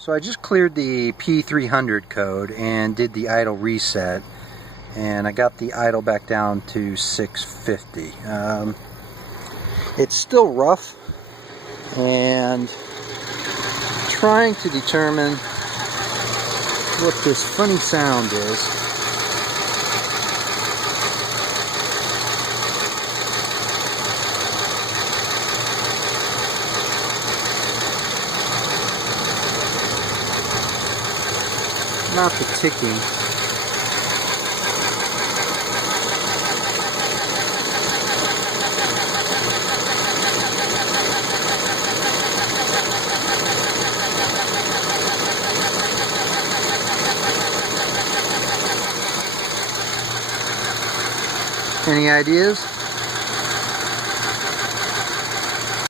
So I just cleared the P300 code and did the idle reset, and I got the idle back down to 650. It's still rough, and trying to determine what this funny sound is. Not the ticking. Any ideas?